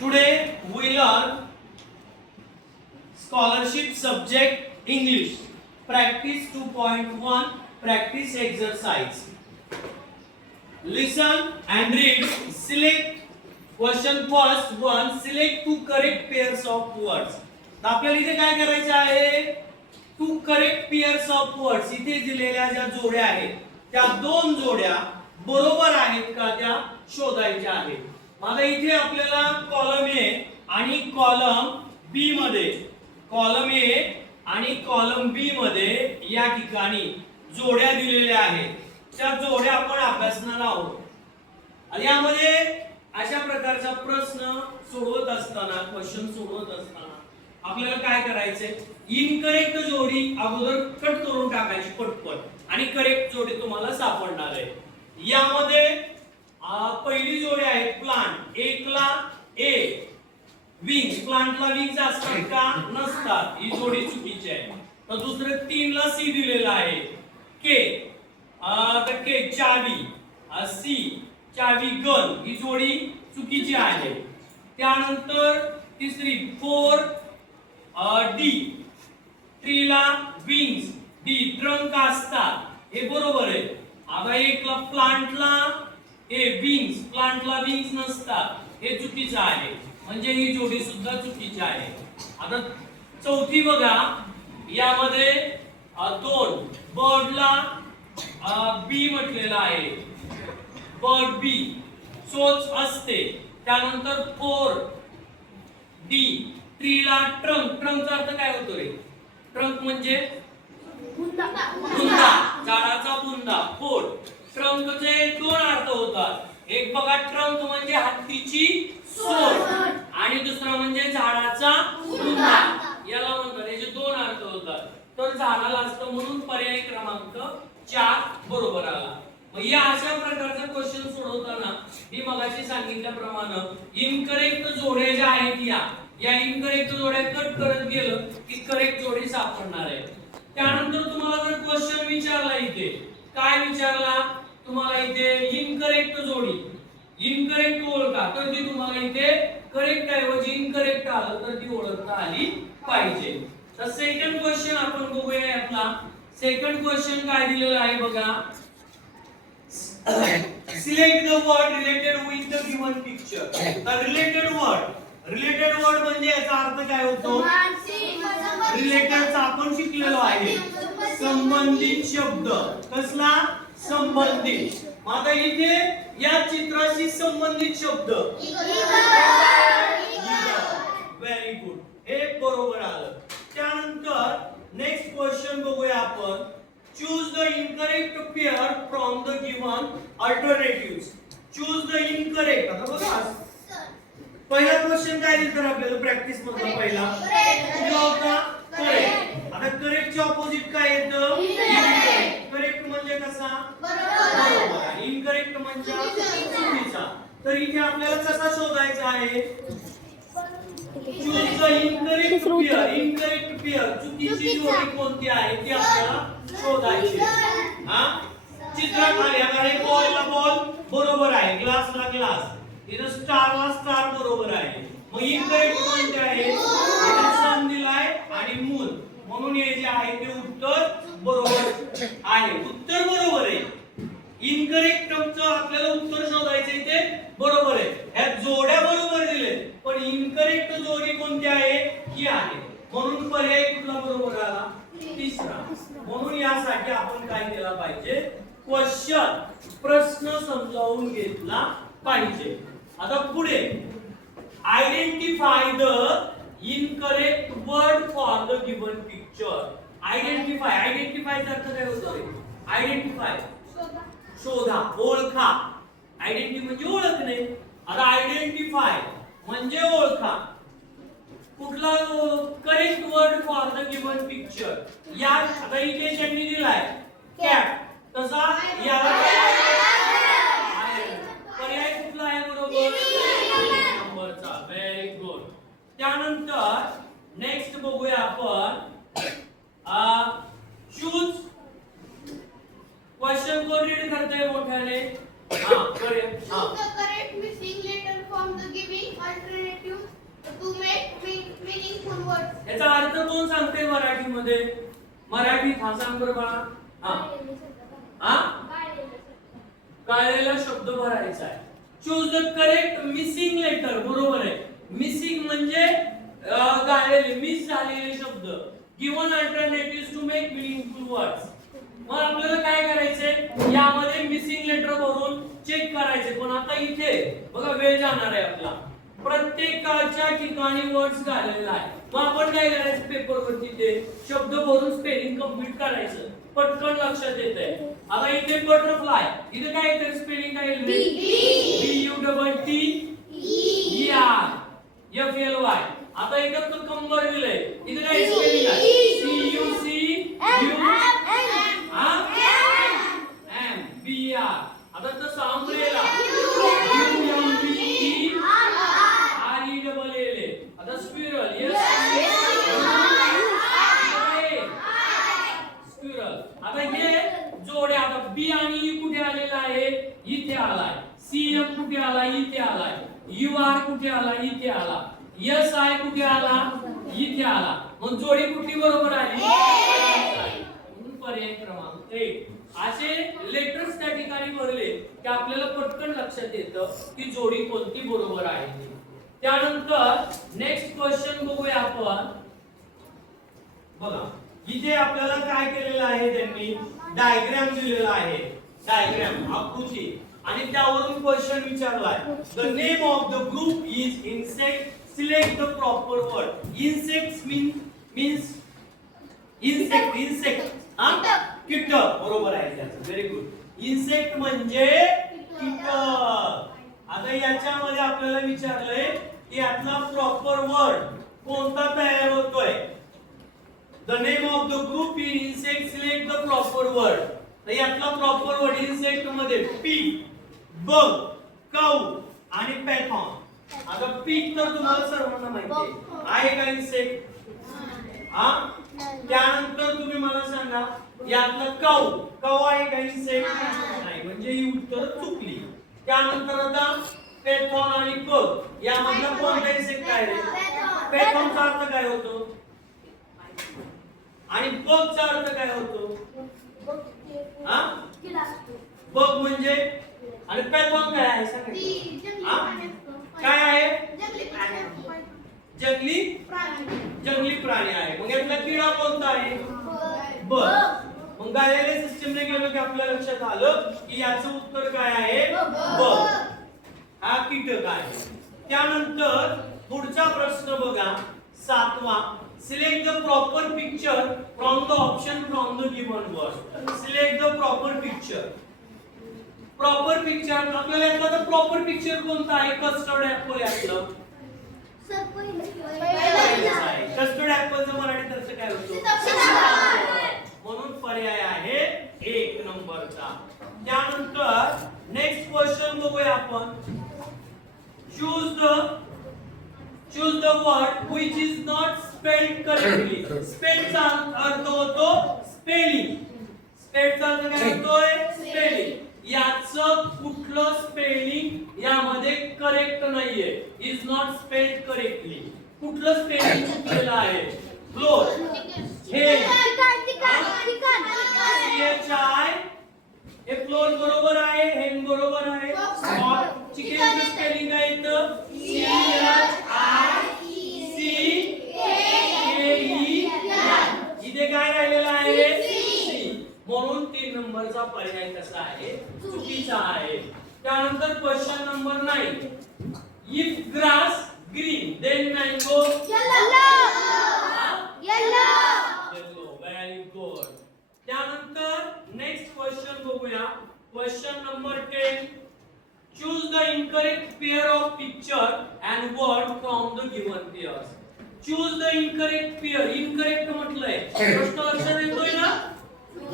Today we learn scholarship subject English. Practice 2.1 practice exercise. Listen and read. Select question first one. Select two correct pairs of words. तर आपल्याला इथे काय करायचं आहे? Two correct pairs of words. इथे दिलेल्या ज्या जोड्या आहेत त्या दोन जोड्या बरोबर आहेत का त्या शोधायच्या आहेत. आता इथे आपल्याला कॉलम ए आणि कॉलम बी मध्ये या ठिकाणी जोड्या दिलेल्या आहेत. त्या जोड्या आपण अभ्यासणार आहोत. आणि यामध्ये अशा प्रकारचा प्रश्न सोडवत असताना क्वेश्चन सोडवत असताना आपल्याला काय करायचंय? इनकरेक्ट जोडी अगोदर कट करून टाकायची पटपट आणि करेक्ट जोडी तुम्हाला सापडणार आहे. यामध्ये पहिली जोडी आहे प्लांट. एकला ए विंग्स. प्लांटला विंग्स असतात का? नसतात. ही जोडी चुकीची आहे. तर दुसरे 3 ला सी दिलेला आहे. के चावी. सी चावी गन. ही जोडी चुकीची आहे. त्यानंतर तिसरी 4 डी ट्री ला विंग्स. डी ट्रंक असतात. हे बरोबर आहे. आता एकला प्लांटला ए विंग्स. प्लांटला विंग्स नसतात. हे चुकीचं आहे. म्हणजे ही जोडी सुद्धा चुकीची आहे. आता चौथी बघा. यामध्ये 2 बर्डला बी म्हटलेला आहे. बर्ड बी चोच असते. त्यानंतर 4 डी ट्रीला ट्रंक. ट्रंकचा अर्थ काय होतो रे? ट्रंक म्हणजे बुंदा. झाडाचा बुंदा. 4 ट्रंकचे 2 अर्थ होतात. एक बघा ट्रंक म्हणजे हत्तीची सोड आणि दुसरा म्हणजे झाडाचा बुंदा. याला म्हणतात. याचे 2 अर्थ होतात. तर झाडाला असतं म्हणून पर्याय क्रमांक 4 बरोबर आला. मग या अशा प्रकारचा क्वेश्चन सोडवताना मी मगाशी सांगितल्याप्रमाणे इनकरेक्ट जोड्या ज्या आहेत या इनकरेक्ट जोड्या कट करत गेलं की करेक्ट जोडी सापडणार आहे. त्यानंतर तुम्हाला जर क्वेश्चन विचारला इथे काय विचारला तुम्हाला इथे इनकरेक्ट जोडी इनकरेक्ट ओळखा तर ती तुम्हाला इथे करेक्ट ऐवजी इनकरेक्ट आलं तर ती ओळखता आली पाहिजे. तर सेकंड क्वेश्चन आपण बघूया. यातला सेकंड क्वेश्चन काय दिलेला आहे बघा. Select the word related with the given picture. तर रिलेटेड वर्ड म्हणजे याचा अर्थ काय होतो? रिलेटेडचा आपण शिकलेलो आहे संबंधित शब्द. कसला? संबंधित. आता इथे या चित्राशी संबंधित शब्द व्हेरी गुड. हे बरोबर आलं. त्यानंतर नेक्स्ट क्वेश्चन बघूया आपण. Choose the incorrect pair from the given alternatives. Choose the incorrect. आता बघा पहिला क्वेश्चन काय दिलं तर आपल्याला प्रॅक्टिस मधला पहिला कुठला होता? करेक्ट. आता करेक्टच्या ऑपोजिट काय येतं? इनकरेक्ट. करेक्ट म्हणजे कसा? बरोबर. इनकरेक्ट म्हणजे चुकीचा. तर इथे आपल्याला कसा शोधायचा आहे? Choose the incorrect pair. Incorrect pair चुकीची जोडी कोणती आहे ती आपल्याला शोधायची. चित्राखाली आता हे बॉलला बॉल बरोबर आहे. ग्लासला ग्लास. इथे स्टारला स्टार बरोबर आहे. मग इनकरेक्ट कोणते आहे? इथे सन दिलाय आणि मून. म्हणून हे जे आहे ते उत्तर बरोबर आहे. उत्तर बरोबर आहे. इनकरेक्टचं आपल्याला उत्तर शोधायचं इथे बरोबर आहे. ह्या जोड्या बरोबर दिले पण इनकरेक्ट जोडी कोणती आहे? ही आहे. म्हणून पर्याय कुठला बरोबर आला? तिसरा. म्हणून यासाठी आपण काय केला पाहिजे? प्रश्न समजावून घेतला पाहिजे. आता पुढे identify the incorrect word for the given picture. आयडेंटिफायचा अर्थ काय होतो? आयडेंटिफाय शोधा, ओळखा. आयडेंटिटी म्हणजे ओळखणे. आता आयडेंटिफाय म्हणजे ओळखा. कुठला correct word for the given picture. या आता इथे ज्यांनी दिलाय कॅट तसा याला पर्याय कुठला आहे बरोबर? नंबरचा. Very good. त्यानंतर नेक्स्ट बघूया आपण. चूज क्वेश्चन कोण रीड करताय मोठ्याने? Correct. Choose the correct missing letter from the giving alternative To make meaningful words. याचा अर्थ कोण सांगते मराठीमध्ये? मराठीत हा सांग बरं बाळा. हा काळेला शब्द भरायचा आहे. Choose the correct missing letter. बरोबर आहे. मिसिंग म्हणजे गाळलेले, मिस झालेले शब्द. Given alternative to make meaningful words. मग आपल्याला काय करायचंय? यामध्ये मिसिंग लेटर भरून चेक करायचे. पण आता इथे बघा वेळ जाणार आहे आपला. प्रत्येकाच्या ठिकाणी वर्ड्स घालेला आहे. मग आपण काय करायचं? पेपरवरती ते शब्द भरून स्पेलिंग कंप्लीट करायचं. पटकन लक्षात येतंय. आता इथे बटरफ्लाय, इथे काय येतं? स्पेलिंग काय येईल? B U T T E R F L Y. आता इथे कंबर दिलंय. इथे काय स्पेलिंग आहे? C U C U M B R. आता तसं umbrella U M B E R E double L A. आता स्क्विरल स्क्विरल. आता हे जोड्या. आता बी आणि ई कुठे आलेला आहे? इथे आलाय. सी एम कुठे आला? इथे आलाय. यू आर कुठे आला? इथे आला. एस आय कुठे आला? इथे आला. मग जोडी कुठली बरोबर आली? म्हणून पर्याय क्रमांक 1. असे लेटर्स त्या ठिकाणी भरले की आपल्याला पटकन लक्षात येतं की जोडी कोणती बरोबर आहे. त्यानंतर नेक्स्ट क्वेश्चन बघूया आपण. बघा इथे आपल्याला काय केलेलं आहे? त्यांनी डायग्राम दिलेला आहे. डायग्राम आकृती आणि त्यावरून क्वेश्चन विचारलाय. The name of the group is insect. Select the proper word. Insects means insect कीटक. बरोबर आहे त्याचं. Very good. इन्सेक्ट म्हणजे कीटक. आता याच्यामध्ये आपल्याला विचारलंय की यातला प्रॉपर वर्ड कोणता तयार होतोय? The name of the group is insect. Select the proper word. तर यातला प्रॉपर वर्ड इन्सेक्ट मध्ये पीक, बग, काऊ आणि पैथॉन. आता पीक तर तुम्हाला सर्वांना माहिती आहे का इन्सेक्ट? हा. त्यानंतर तुम्ही मला सांगा यातलं काऊ आहे का इन्सेक्ट? नाही. म्हणजे ही उत्तर चुकली. त्यानंतर आता पैथॉन आणि बग यामधला कोणता इन्सेक्ट आहे रे? पैथॉनचा अर्थ काय होतो आणि बगचा अर्थ काय होतो? हा. बग म्हणजे आणि पैथॉन काय आहे सांगा. काय आहे? जंगली प्राणी आहे. मग यातला किडा कोणता आहे? बग. मग गायलेल्या सिस्टमने गेलो की आपल्या लक्षात आलं की याचं उत्तर काय आहे? बग. हा कीटक आहे. त्यानंतर पुढचा प्रश्न बघा 7वा. Select the proper picture from the option from the given word. Select the proper picture. Proper picture आपल्याला यातला प्रॉपर पिक्चर कोणता आहे? कस्टर्ड ऍपल यातलं. कस्टर्ड ऍपलचं मराठी तर्थ काय होतं? म्हणून पर्याय आहे 1 नंबरचा. त्यानंतर नेक्स्ट क्वेश्चन बघूया आपण. choose the word which is not spelled correctly. स्पेलचा अर्थ होतो स्पेलिंग. स्पेलचा अर्थ काय होतोय? स्पेलिंग. याचं कुठलं स्पेलिंग यामध्ये करेक्ट नाहीये. Is not spelled correctly. कुठलं स्पेलिंग चुकलेलं आहे? फ्लोर हे CHI हे फ्लोर बरोबर आहे. हेन बरोबर आहे. चिकनचं स्पेलिंग आहे इथं CHICKEN. इथे काय राहिलेलं आहे? C. म्हणून 3 नंबरचा पर्याय कसा आहे? चुकीचा आहे. त्यानंतर question number 9. If grass green then mango yellow. Very good. त्यानंतर नेक्स्ट क्वेश्चन बघूया. Question number 10. Choose the incorrect pair of picture and word from the given pairs. Choose the incorrect pair. Incorrect म्हटलंय. प्रश्न लक्षात येतोय ना?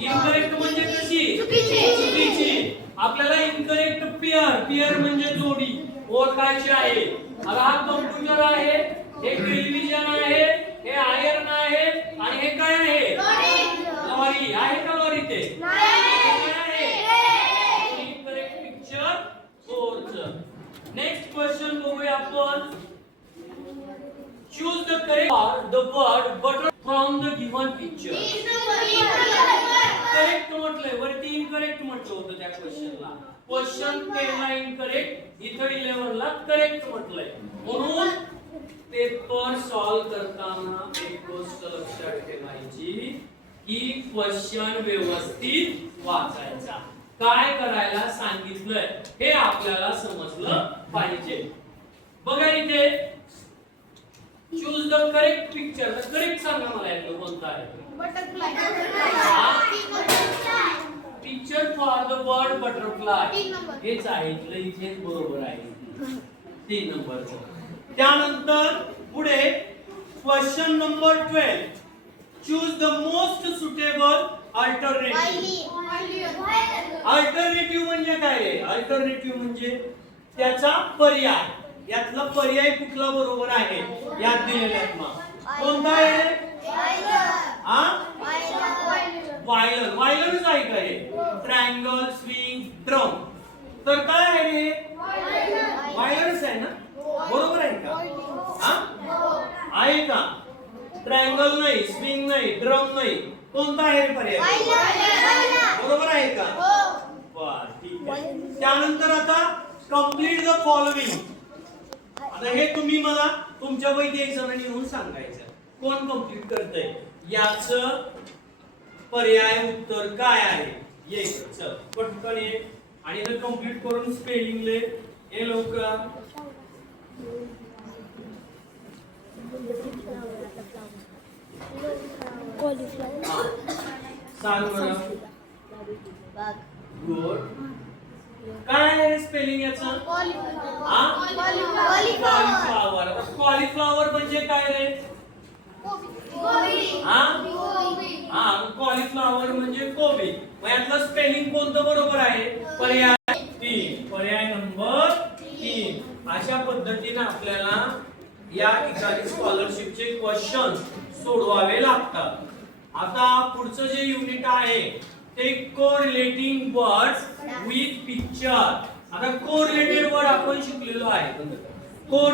Incorrect म्हणजे कशी? चुकीची. आपल्याला incorrect pair म्हणजे जोडी ओळखायची आहे. आता हा कॉम्प्युटर आहे, हे टेलिव्हिजन आहे, हे आयर्न आहे आणि हे काय आहे? लॉरी. आहे का लॉरी ते? Incorrect picture. नेक्स्ट क्वेश्चन बघूया आपण. choose the correct or the word butter from the given picture. Correct म्हटलंय, वरती इनकरेक्ट म्हटलं होतं त्या क्वेश्चनला. क्वेश्चन 10 ला इनकरेक्ट, इथं 11 ला करेक्ट म्हटलंय. म्हणून पेपर सॉल्व करताना एक गोष्ट लक्षात ठेवायची की क्वेश्चन व्यवस्थित वाचायचा. काय करायला सांगितलंय हे आपल्याला समजलं पाहिजे. बघा इथे choose the correct picture. The correct सांगा मला यातलं कोणतं आहे. Picture for the word butterfly हेच आहे. इथेच बरोबर आहे 3 नंबरचं. त्यानंतर पुढे question number 12. Choose the most suitable alternative. Alternative म्हणजे काय आहे? अल्टरनेटिव्ह म्हणजे त्याचा पर्याय. यातला पर्याय कुठला बरोबर आहे यात दिलेल्यात मग कोणता आहे? वायलन. वायलनच आहे का हे? Triangle, swing, drum. तर काय आहे रे? वायलनच आहे ना? बरोबर आहे का? आहे का? ट्रायंगल नाही, स्विंग नाही, ड्रम नाही. कोणता आहे पर्याय? बरोबर आहे का? बर, ठीक आहे. त्यानंतर आता कंप्लीट द फॉलोइंग. आता हे तुम्ही मला तुमच्या पैकी एक जणांनी येऊन सांगायचं. कोण कंप्लीट करतंय? याचं पर्याय उत्तर काय आहे? ये चल पटकन ये आणि ते कंप्लीट करून स्पेलिंग ले हे लवकर. सांग बरं. गुड. काय आहे स्पेलिंग याचं? कॉलीफ्लॉवर. आता कॉलीफ्लॉवर म्हणजे काय रे? कॉलीफ्लॉवर म्हणजे कोबी. मग यातलं स्पेलिंग कोणतं बरोबर आहे? पर्याय 3. पर्याय नंबर 3. अशा पद्धतीने आपल्याला या ठिकाणी स्कॉलरशिपचे क्वेश्चन सोडवावे लागतात. आता पुढचं जे युनिट आहे ते कोरिलेटिंग वर्ड्स विथ पिक्चर. आता कोरिलेटेड वर्ड आपण शिकलेलो आहे.